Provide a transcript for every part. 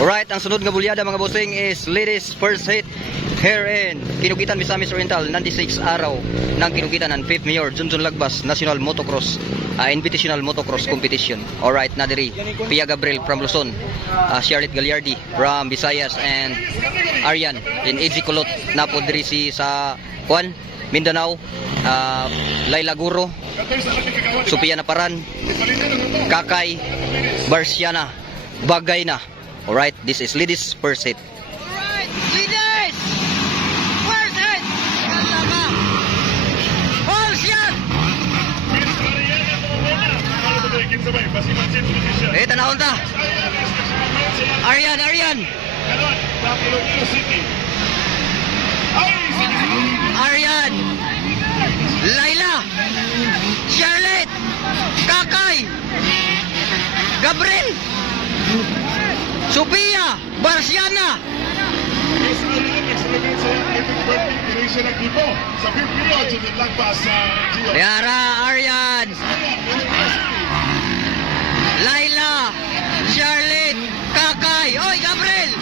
Alright, ang sunod nga bulyada mga bossing is ladies first hit here in Kinugitan, Misamis Oriental. 96 araw ng Kinugitan ng 5th Mayor Junjun Lagbas National Motocross Invitational Motocross Competition. Alright, nadiri Pia Gabriel from Luzon, Charlotte Gagliardi from Visayas, and Aryan in AG Kulot na po diri si sa Juan Mindanao, Laila Guro, Sophia Naparan, Kakay Barsiana, Bagay na. Alright, this is ladies first hit. Alright, leaders! First hit! Kalama! All shot! Tanahon ta! Aryan! Aryan! Laila! Charlotte! Kakay! Gabriel! Sophia Barsiana. Yara Aryan, Laila, Charlotte, Kakay, oy Gabriel.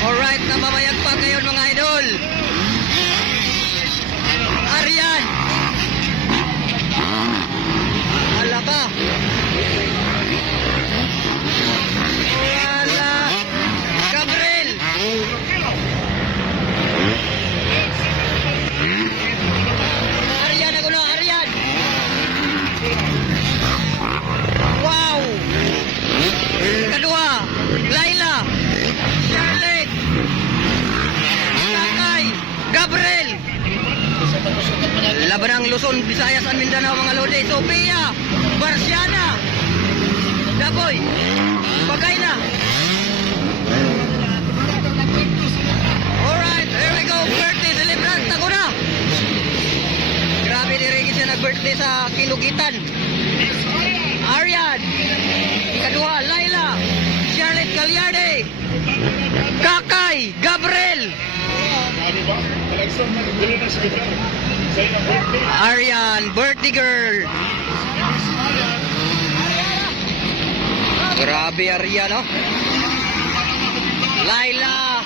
Alright, namamayag pa ngayon mga idol. Aryan, alaba. Gabriel. Aryan ako na, Aryan. Wow. Kadua, Laila, Charlotte, Kakay, Gabriel. Laban ng Luzon, Visayas, and Mindanao mga lodi. Sophia Barsiana, Daboy, Bagay na. Alright, here we go. Birthday celebrant ako na. Grabe dirigi siya nag-birthday sa Kinugitan. Aryan, ikaduha, Laila, Charlotte Gagliardi, Kakay, Gabriel. Aryan, birthday girl. Grabe Aryan, no? Laila,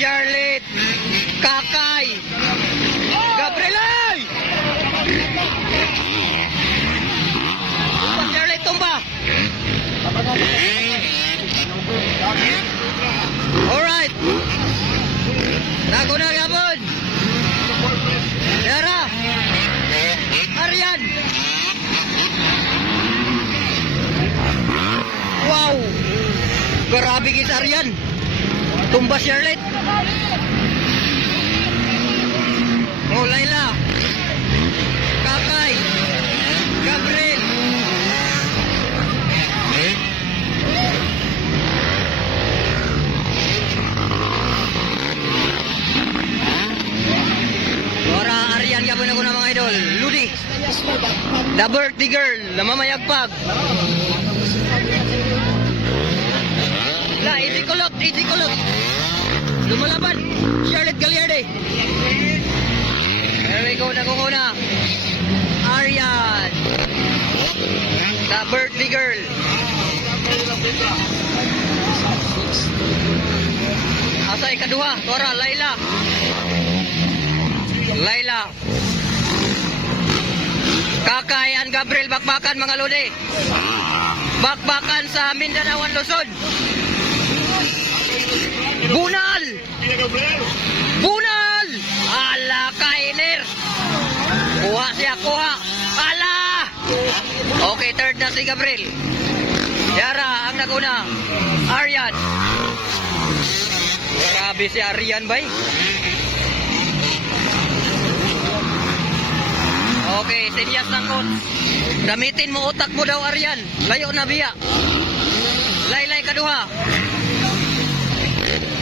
Charlotte, Kakay, Gabriel, ay! Tumba, Charlotte, tumba. Alright. Nago na gabon. Yara. Aryan. Wow. Grabe gis Aryan. Tumba Charlotte. Oh, Laila. Kakay. Gabriel. Ora Aryan gabon ako na mga idol. Ludi. The birthday girl. Namamayagpag. La, easy kulot. Lumalaban, Charlotte Gagliardi. There we go, nagkukuna. Aryan, the birthday girl. Asa ikaduha, Tora, Laila. Kakay and Gabriel, bakbakan mga lodi. Bakbakan sa Mindanao and Luzon. Bunal! Ala, kainer! Kuha siya, kuha! Ala! Okay, third na si Gabriel. Yara, ang naguna. Aryan. Grabe si Aryan, bay. Okay, sinyas ng coach. Gamitin mo utak mo daw, Aryan. Layo na biya. Laylay kaduha.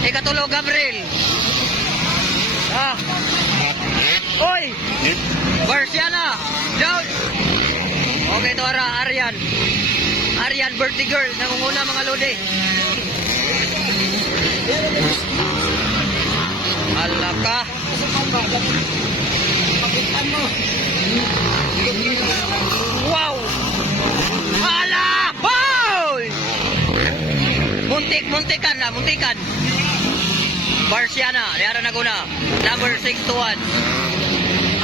Ikatulo, Gabriel. Oy! Barsiana! Down! Okay, to Aryan. Aryan, birthday girl. Nangunguna mga lodi. Alaka. Wow! Muntikan na, muntikan. Barciana, diara na guna. Number 6 to 1.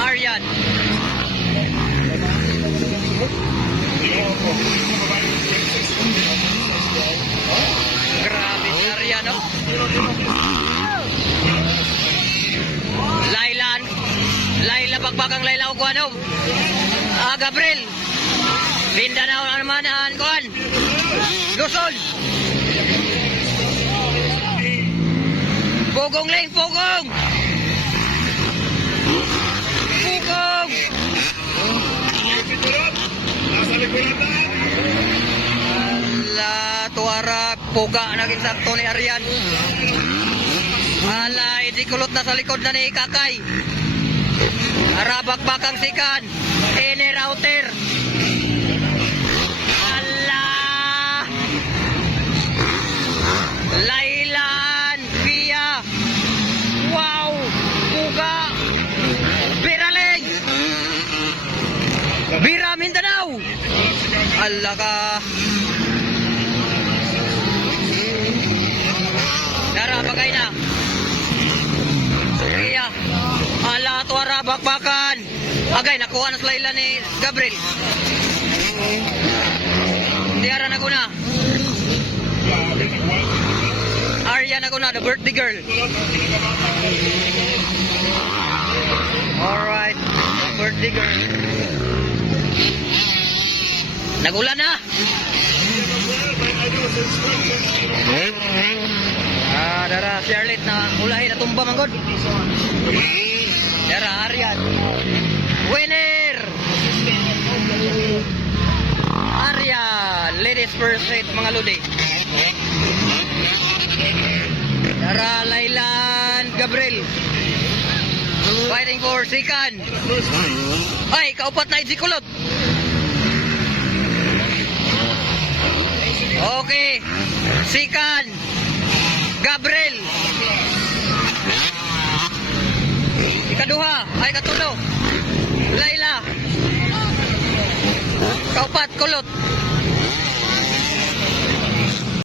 Aryan. Grabe si Aryan, no? Laila Bakbakang Laila og ano? Gabriel. Mindanao naman ang kuan. Luzon. Pugong Ling, Pugong. Pugong. Ala, tuara, puga naging sakto ni Aryan. Ala, idikulot na sa likod na ni Kakay. Bakbakang sikan. Ini router. Ala. Lailan, Pia. Wow, puga. Biraling. Bira Mindanao. Ala ka. Dara, bagay na. Sukiya. Ala, tuwara, bakbakan. Agay, nakuha na sa Laila ni Gabriel. Diara na ko na. Arya na ko na, the birthday girl. Alright, birthday girl. Nagulan na. Dara, Charlotte na ulahin na tumba manggod. Dara, Aryan. Winner! Aryan, ladies first hit mga lodi. Dara, Lailan, Gabriel. Fighting for Sikan. Ay, kaupat na Idzikulot. Okay. Sikan. Gabriel. Ikaduha. Ay, katulo. Laila. Kaupat, kulot.